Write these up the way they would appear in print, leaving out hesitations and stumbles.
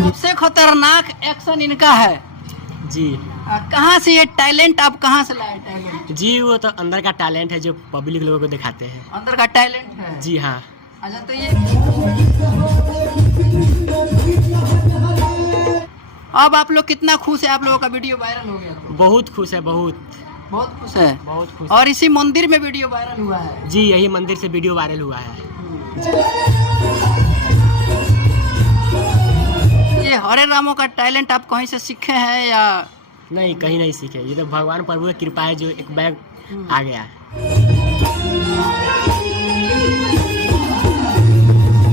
सबसे खतरनाक एक्शन इनका है जी। कहाँ से ये टैलेंट आप कहाँ से लाए टैलेंट? जी वो तो अंदर का टैलेंट है जो पब्लिक लोगों को दिखाते हैं। अंदर का टैलेंट है। जी हाँ। अच्छा तो ये अब आप लोग कितना खुश है? आप लोगों का वीडियो वायरल हो गया तो? बहुत खुश है, बहुत बहुत खुश है। बहुत खुश। और इसी मंदिर में वीडियो वायरल हुआ है? जी यही मंदिर से वीडियो वायरल हुआ है। ये हरे रामों का टैलेंट आप कहीं से सीखे हैं या? नहीं कहीं नहीं सीखे, ये तो भगवान प्रभु की कृपा है जो एक बैग आ गया है।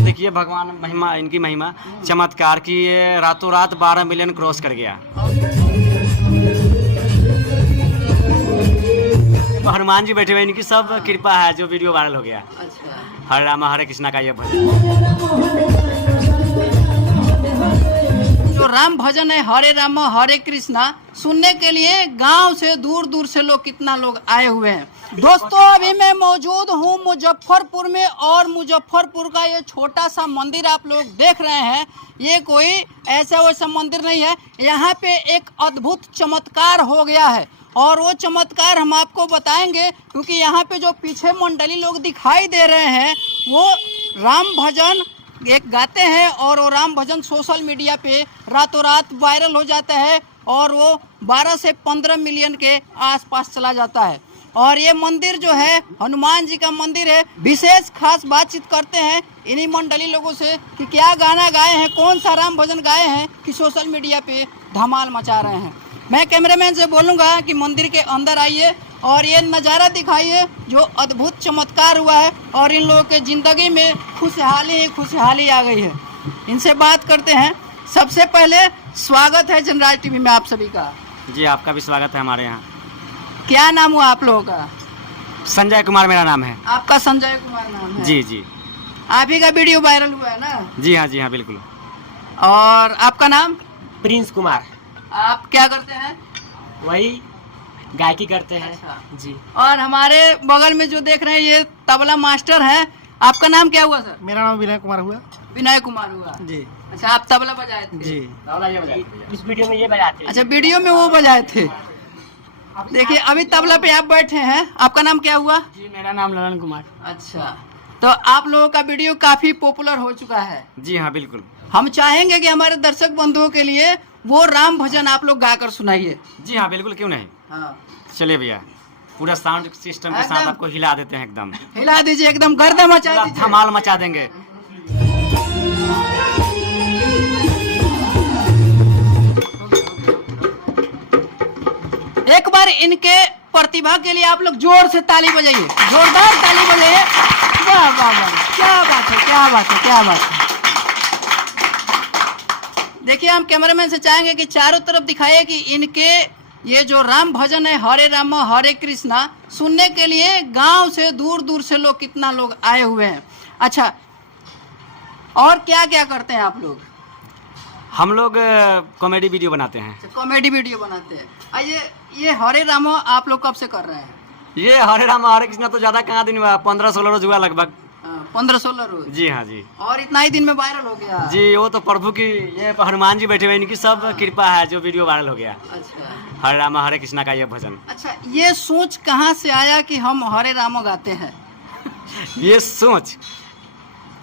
देखिए भगवान महिमा, इनकी महिमा चमत्कार की, ये रातों रात 12 मिलियन क्रॉस कर गया। हनुमान जी बैठे हुए, इनकी सब कृपा है जो वीडियो वायरल हो गया। अच्छा। हरे राम हरे कृष्णा का ये भजन। जो राम भजन है हरे राम हरे कृष्णा सुनने के लिए गांव से दूर दूर से लोग कितना लोग आए हुए हैं। दोस्तों अभी मैं मौजूद हूं मुजफ्फरपुर में और मुजफ्फरपुर का ये छोटा सा मंदिर आप लोग देख रहे हैं। ये कोई ऐसा वैसा मंदिर नहीं है, यहाँ पे एक अद्भुत चमत्कार हो गया है और वो चमत्कार हम आपको बताएंगे क्योंकि यहाँ पे जो पीछे मंडली लोग दिखाई दे रहे हैं वो राम भजन एक गाते हैं और वो राम भजन सोशल मीडिया पे रातों रात वायरल हो जाता है और वो 12 से 15 मिलियन के आसपास चला जाता है। और ये मंदिर जो है हनुमान जी का मंदिर है। विशेष खास बातचीत करते हैं इन्हीं मंडली लोगों से कि क्या गाना गाए हैं, कौन सा राम भजन गाए हैं कि सोशल मीडिया पे धमाल मचा रहे हैं। मैं कैमरामैन से बोलूँगा कि मंदिर के अंदर आइए और ये नज़ारा दिखाइए जो अद्भुत चमत्कार हुआ है और इन लोगों के ज़िंदगी में खुशहाली आ गई है। इनसे बात करते हैं। सबसे पहले स्वागत है जनराज टीवी में आप सभी का। जी आपका भी स्वागत है हमारे यहाँ। क्या नाम हुआ आप लोगों का? संजय कुमार मेरा नाम है। आपका संजय कुमार नाम है? जी जी। आप ही का वीडियो वायरल हुआ है ना? जी हाँ बिल्कुल। और आपका नाम? प्रिंस कुमार। आप क्या करते हैं? वही गायकी करते हैं। अच्छा। जी। और हमारे बगल में जो देख रहे हैं ये तबला मास्टर है। आपका नाम क्या हुआ सर? मेरा नाम विनय कुमार हुआ। विनय कुमार हुआ जी। अच्छा, आप तबला बजाए थे? जी। इस वीडियो में ये बजाते हैं। अच्छा, वीडियो में वो बजाए थे। देखिए अभी तबला पे आप बैठे हैं। आपका नाम क्या हुआ? जी मेरा नाम ललन कुमार। अच्छा, तो आप लोगों का वीडियो काफी पॉपुलर हो चुका है। जी हाँ बिल्कुल। हम चाहेंगे कि हमारे दर्शक बंधुओं के लिए वो राम भजन आप लोग गाकर सुनाइए। जी हाँ बिल्कुल, क्यों नहीं। हाँ। चलिए भैया, पूरा साउंड सिस्टम के साथ एकदम। आपको हिला देते हैं, एकदम हिला दीजिए, एकदम गर्दा मचा पूरा दीजिए। धमाल मचा देंगे। एक बार इनके प्रतिभा के लिए आप लोग जोर से ताली बजाइए, जोरदार ताली बजाइए। वाह वाह वाह, क्या बात है, क्या बात है, क्या बात है। देखिए हम कैमरामैन से चाहेंगे कि चारों तरफ दिखाइए कि इनके ये जो राम भजन है हरे राम हरे कृष्णा सुनने के लिए गांव से दूर दूर से लोग कितना लोग आए हुए हैं। अच्छा, और क्या क्या करते हैं आप लोग? हम लोग कॉमेडी वीडियो बनाते हैं। कॉमेडी वीडियो बनाते हैं। ये हरे राम आप लोग कब से कर रहे हैं? ये हरे राम हरे कृष्णा तो ज्यादा कहाँ दिन हुआ, 15-16 रोज हुआ लगभग। 15-16 रोज? जी हाँ जी। और इतना ही दिन में वायरल हो गया? जी वो तो प्रभु की, ये हनुमान जी बैठे हुए, इनकी सब कृपा है जो वीडियो वायरल हो गया। अच्छा। हरे राम हरे कृष्णा का ये भजन। अच्छा, ये सोच कहाँ से आया कि हम हरे राम गाते हैं? ये सोच,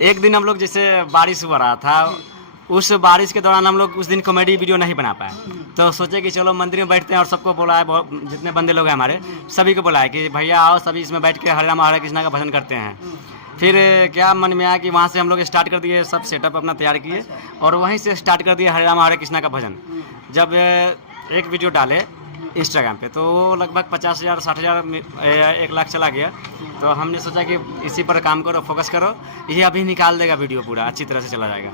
एक दिन हम लोग जैसे बारिश हो रहा था, उस बारिश के दौरान हम लोग उस दिन कॉमेडी वीडियो नहीं बना पाए, तो सोचे कि चलो मंदिर में बैठते हैं और सबको बोला है, जितने बंदे लोग हैं हमारे सभी को बोला है कि भैया आओ सभी इसमें बैठ के हरे राम हरे कृष्णा का भजन करते हैं। फिर क्या मन में आया कि वहाँ से हम लोग स्टार्ट कर दिए, सब सेटअप अपना तैयार किए और वहीं से स्टार्ट कर दिए हरे राम हरे कृष्णा का भजन। जब एक वीडियो डाले इंस्टाग्राम पे तो लगभग 50,000 60,000 1 लाख चला गया। तो हमने सोचा कि इसी पर काम करो, फोकस करो, ये अभी निकाल देगा वीडियो, पूरा अच्छी तरह से चला जाएगा।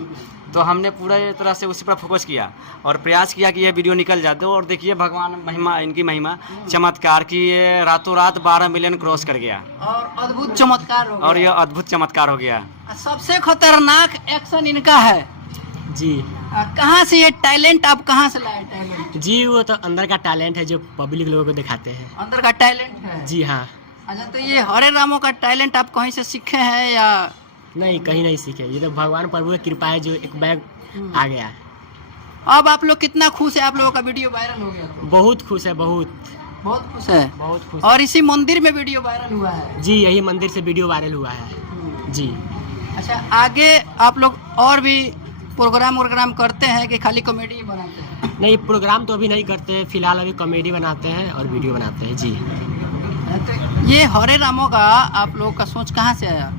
तो हमने पूरा तरह से उसी पर फोकस किया और प्रयास किया कि ये वीडियो निकल जाए। और देखिए भगवान महिमा, इनकी महिमा चमत्कार की, ये रातों रात 12 मिलियन क्रॉस कर गया और अद्भुत चमत्कार हो गया। और यह अद्भुत चमत्कार हो गया। सबसे खतरनाक एक्शन इनका है। जी। कहाँ से ये टैलेंट आप कहाँ से लाए टैलेंट? जी वो तो अंदर का टैलेंट है जो पब्लिक लोगों को दिखाते हैं। अंदर का टैलेंट है? जी हाँ। अच्छा, तो ये हरे रामों का टैलेंट आप कहीं से सीखे हैं या? नहीं, कहीं नहीं सीखे। ये तो भगवान प्रभु की कृपा है जो एक बैग आ गया है। अब आप लोग कितना खुश है, आप लोगों का वीडियो वायरल हो गया तो? बहुत खुश है, बहुत बहुत खुश है। बहुत खुश। और इसी मंदिर में वीडियो वायरल हुआ है? जी, यही मंदिर से वीडियो वायरल हुआ है जी। अच्छा, आगे आप लोग और भी प्रोग्राम करते हैं कि खाली कॉमेडी बनाते हैं? नहीं, प्रोग्राम तो अभी नहीं करते हैं, फिलहाल अभी कॉमेडी बनाते हैं और वीडियो बनाते हैं जी। तो ये हरे रामों का आप लोग का सोच कहाँ से आया?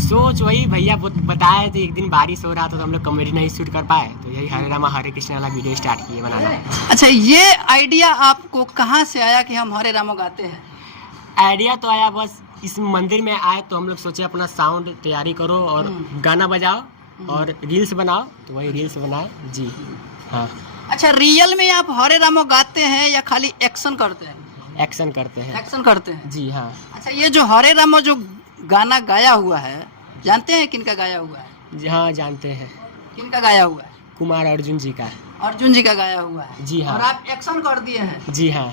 सोच वही भैया बताए थे, एक दिन बारिश हो रहा था तो हम लोग कॉमेडी नहीं शूट कर पाए, तो यही हरे रामा हरे कृष्ण वाला वीडियो स्टार्ट किए बनाना। अच्छा, ये आइडिया आपको कहाँ से आया कि हम हरे रामो गाते हैं? आइडिया तो आया बस इस मंदिर में आए तो हम लोग सोचे अपना साउंड तैयारी करो और गाना बजाओ और रील्स बनाओ, तो वही रील्स बनाए जी। हाँ। अच्छा, रियल में आप हरे रामो गाते हैं या खाली एक्शन करते हैं? एक्शन करते हैं। एक्शन करते हैं जी हाँ। अच्छा, ये जो हरे रामो जो गाना गाया हुआ है, जानते हैं किनका गाया हुआ है? जी हाँ, जानते हैं। किनका गाया हुआ है? कुमार अर्जुन जी का। अर्जुन जी का गाया हुआ है। जी हाँ। और आप एक्शन कर दिए हैं? जी हाँ।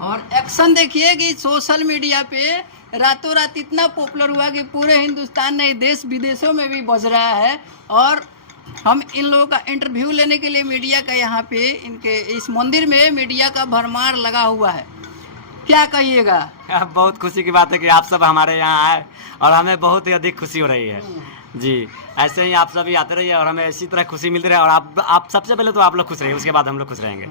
और एक्शन देखिए कि सोशल मीडिया पे रातों रात इतना पॉपुलर हुआ कि पूरे हिंदुस्तान नहीं, देश विदेशों में भी बज रहा है। और हम इन लोगों का इंटरव्यू लेने के लिए मीडिया का यहाँ पे इनके इस मंदिर में मीडिया का भरमार लगा हुआ है, क्या कहिएगा? बहुत खुशी की बात है कि आप सब हमारे यहाँ आए और हमें बहुत ही अधिक खुशी हो रही है जी। ऐसे ही आप सभी आते रहिए और हमें इसी तरह खुशी मिलती रहे। और आप सबसे पहले तो आप लोग खुश रहिए, उसके बाद हम लोग खुश रहेंगे।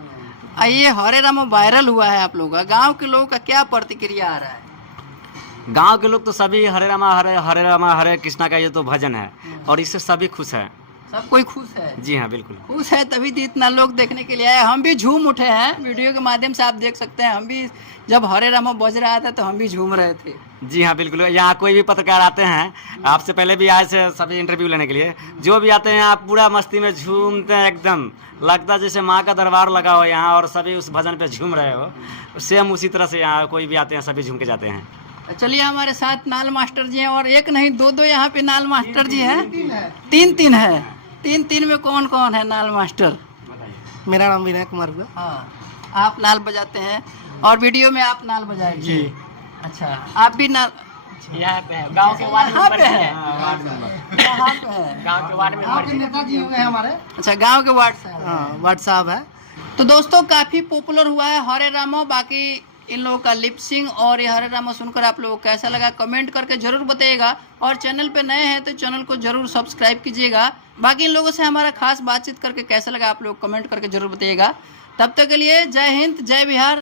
ये हरे रामो वायरल हुआ है आप लोगों का, गांव के लोगों का क्या प्रतिक्रिया आ रहा है? गांव के लोग तो सभी हरे रामा हरे कृष्णा का ये तो भजन है और इससे सभी खुश है। सब कोई खुश है? जी हाँ, बिल्कुल खुश है, तभी तो इतना लोग देखने के लिए आए। हम भी झूम उठे हैं, वीडियो के माध्यम से आप देख सकते हैं। हम भी जब हरे रामो बज रहा था तो हम भी झूम रहे थे। जी हाँ, बिल्कुल। यहाँ कोई भी पत्रकार आते हैं, आपसे पहले भी आए थे सभी इंटरव्यू लेने के लिए, जो भी आते हैं आप पूरा मस्ती में झूमते हैं, एकदम लगता है जैसे माँ का दरबार लगा हो यहाँ और सभी उस भजन पे झूम रहे हो। सेम उसी तरह से यहाँ कोई भी आते हैं सभी झूम के जाते हैं। चलिए, हमारे साथ नाल मास्टर जी हैं और एक नहीं दो यहाँ पे नाल मास्टर जी हैं। तीन है। तीन में कौन कौन है नाल मास्टर? मेरा नाम विनय कुमार हुआ। हाँ, आप नाल बजाते हैं और वीडियो में आप नाल बजाएंगे जी? अच्छा, आप भी नाल यहाँ पे है, गाँव के वार्ड यहाँ मेंबर पे हैं। है? यहाँ पे है? गाँव के वार्ड मेंबर जी। नेताजी हो गए हमारे। अच्छा, गांव के वार्ड साहब। हाँ, वार्ड साहब है। तो दोस्तों, काफी पॉपुलर हुआ है हरे रामो। बाकी इन लोगों का लिपसिंग और ये हरे रामो सुनकर आप लोगों को कैसा लगा कमेंट करके जरूर बताइएगा। और चैनल पे नए हैं तो चैनल को जरूर सब्सक्राइब कीजिएगा। बाकी इन लोगों से हमारा खास बातचीत करके कैसा लगा आप लोग कमेंट करके जरूर बताइएगा। तब तक के लिए जय हिंद, जय बिहार।